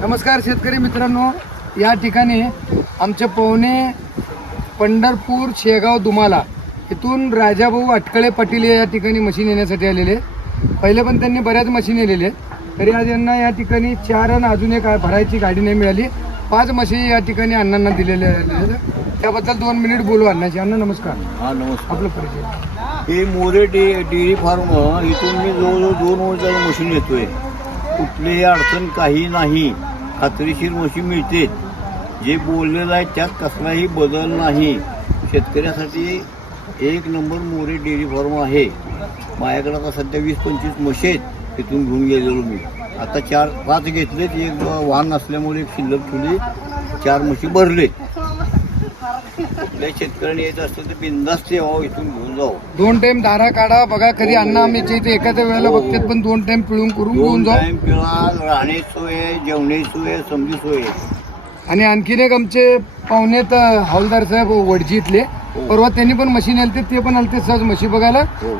नमस्कार शेतकरी मित्रांनो. या ठिकाणी आमचे पाहुणे पंढरपूर शेगाव दुमाला इथून राजाभाऊ अटकळे पाटील हे या ठिकाणी मशीन येण्यासाठी आलेले पहिले पण त्यांनी बऱ्याच मशीन नेलेले तरी आज यांना या ठिकाणी चार आणि अजून एक भरायची गाडी नाही मिळाली. पाच मशीन या ठिकाणी अण्णांना दिलेल्या त्याबद्दल दोन मिनिट बोलू अण्णाची अण्णा नमस्कार. हा नमस्कार. आपलं परिचय. हे मोरे डे डेअरी फार्म इथून मी जवळजवळ दोन वर्ष झालं मशीन येतोय कुठलीही अडचण काही नाही. खात्रीशीर म्हशी मिळते. जे बोललेलं आहे त्यात कसलाही बदल नाही. शेतकऱ्यासाठी एक नंबर मोरे डेअरी फार्म आहे. माझ्याकडे आता सध्या वीस पंचवीस म्हशी आहेत. तिथून घेऊन गेलेलो मी. आता चार पाच घेतलेत. एक वाहन असल्यामुळे एक शिल्लक ठेवली. चार म्हशी भरले कुठल्या शेतकऱ्याने यायचं असतं तर बिंदास्त यावं इथून घेऊन जावं दोन टाइम दारा काढा बघा कधी अण्णा आम्ही इथे एखाद्या वेळेला बघतात पण दोन टाइम पिळून करून घेऊन दोन जाऊ. टाइम पिळा राहण्याची सोय आहे जेवणाची सोय आहे समजी सोय. आहे आणि आणखीन एक आमचे पाहुणे तर हवालदार साहेब वडजी इथले. परवा त्यांनी पण मशीन आलते ते पण आलते सहज म्हशी बघायला. हो.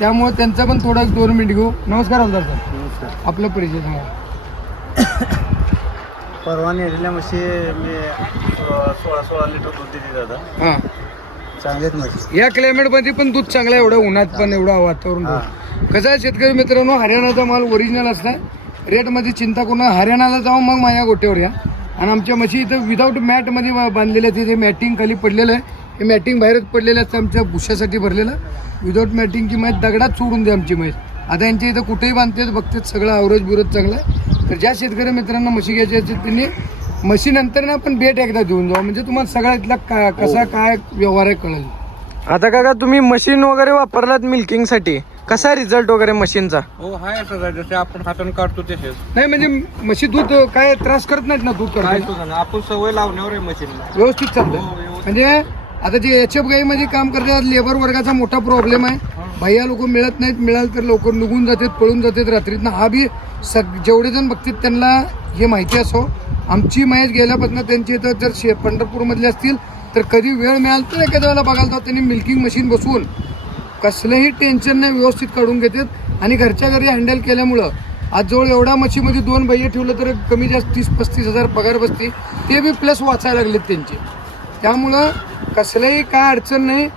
त्यामुळे त्यांचा पण थोडा दोन मिनिट घेऊ. नमस्कार हवालदार साहेब. आपला परिचय सांगा. परवा नेलेल्या म्हशी मी सोळा सोळा लिटर दूध देते दादा. हां. चांगलेच म्हशी. या क्लायमेटमध्ये पण दूध चांगलं आहे एवढं उन्हात पण एवढं वातावरण कसं आहे शेतकरी मित्रांनो हरियाणाचा माल ओरिजिनल असला रेटमध्ये चिंता करून हरियाणाला जाऊन मग माझ्या गोट्यावर या. आणि आमच्या म्हशी इथं विदाऊट मॅटमध्ये बा- बांधलेल्या आहेत. तिथे मॅटिंग खाली पडलेलं आहे. हे मॅटिंग बाहेरच पडलेलं असतं. आमच्या भुशासाठी भरलेलं. विदाऊट मॅटिंगची म्हैस दगडात सोडून द्या आमची म्हैस. आता यांच्या इथं कुठेही बांधतेच बघतेच सगळं आवरेज बिवरेज चांगलं आहे. तर ज्या शेतकरी मित्रांना म्हशी घ्यायची असतील त्यांनी म्हशीनंतर ना पण भेट एकदा देऊन जाऊ. म्हणजे तुम्हाला सगळ्या इथला का कसा काय व्यवहार आहे कळेल. आता काका तुम्ही मशीन वगैरे वापरलात मिल्किंगसाठी. कसा रिझल्ट वगैरे मशीनचा? हो हाय सगळं जसे आपण हाताने काढतो तसेच. नाही म्हणजे म्हशी दूध काय त्रास करत नाहीत ना दूध काय सुद्धा नाही. आपण सवय लावण्यावर आहे मशीनला व्यवस्थित चालतं म्हणजे आता जे एच एफ गाईमध्ये काम करतात लेबर वर्गाचा मोठा प्रॉब्लेम आहे. भैया लोक मिळत नाहीत मिळाल तर लवकर निघून जातात पळून जातात रात्रीतनं. हा बी सग जेवढे जण बघतात त्यांना हे माहिती असो. आमची मॅच गेल्यापासून त्यांची इथं जर शे पंढरपूरमधले असतील तर कधी वेळ मिळाल तर एखाद्या वेळेला बघायला जाऊ. त्यांनी मिल्किंग मशीन बसवून कसलंही टेन्शन नाही व्यवस्थित काढून घेतात. आणि घरच्या घरी हँडल केल्यामुळं आज जवळ एवढ्या मच्छीमध्ये दोन भैया ठेवलं तर कमी जास्त तीस पस्तीस हजार पगार बसते. ते बी प्लस वाचायला लागलेत त्यांचे. त्यामुळं कसलंही काय अडचण नाही.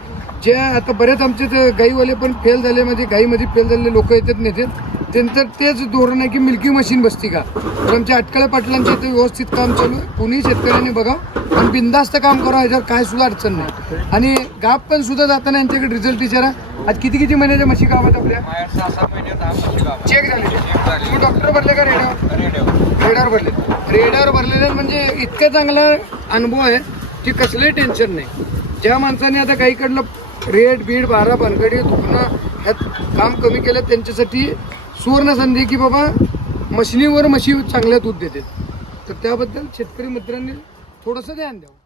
जे आता बरेच आमचे गाईवाले पण फेल झाले म्हणजे गाईमध्ये फेल झालेले लोक येतात नेते त्यांचं तेच धोरण आहे की मिल्की मशीन बसती का? तर आमच्या अटकळे पाटलांच्या इथे व्यवस्थित काम चालू आहे. कुणी शेतकऱ्यांनी बघा आणि बिंदास्त काम करा ह्याच्यावर काय सुद्धा अडचण नाही. आणि गाप पण सुद्धा जाताना यांच्याकडे रिझल्ट विचारा. आज किती किती महिन्याच्या म्हशी गावात आपल्या? चेक झाले. डॉक्टर भरले का रेडावर रेडावर भरले. रेडावर भरलेले म्हणजे इतका चांगला अनुभव आहे की कसलंही टेन्शन नाही. ज्या माणसाने आता काहीकडलं रेड बीड बारा बनगडी दुखणं ह्यात काम कमी केलं त्यांच्यासाठी सुवर्ण संधी की बाबा मशिनीवर म्हशी चांगल्या दूध देते तर त्याबद्दल शेतकरी मित्रांनी थोडंसं ध्यान द्यावं.